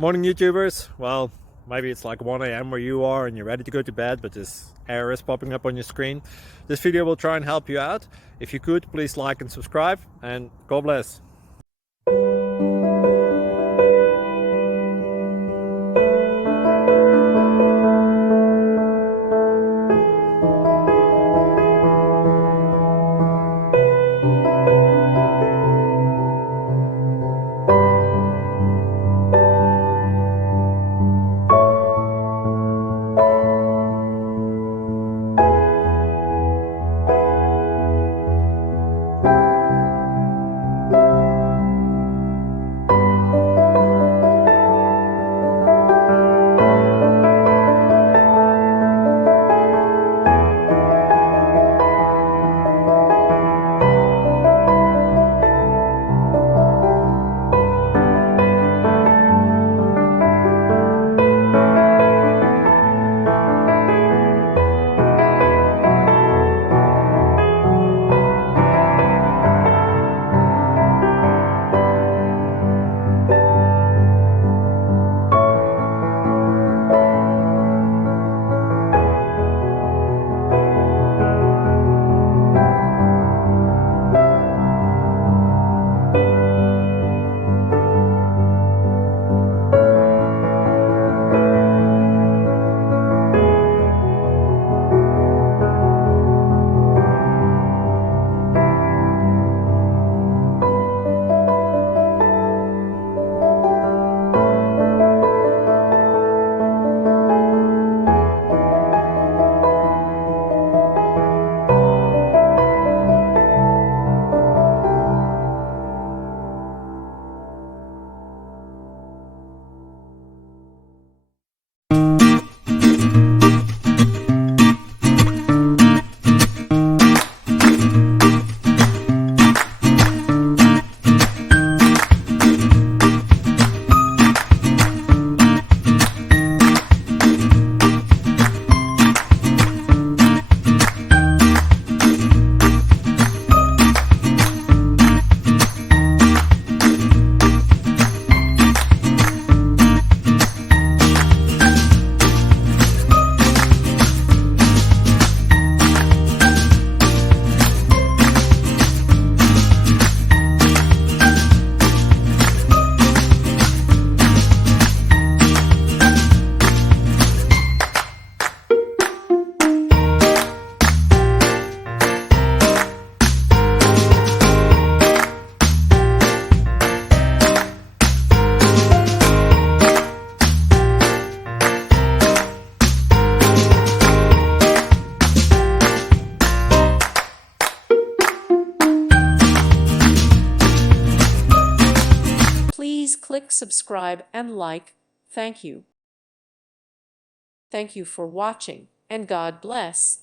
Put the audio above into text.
Morning YouTubers. Well, maybe it's like 1 a.m. where you are and you're ready to go to bed, but this error is popping up on your screen. This video will try and help you out. If you could, please like and subscribe, and God bless. Please click subscribe and like. Thank you. Thank you for watching, and God bless.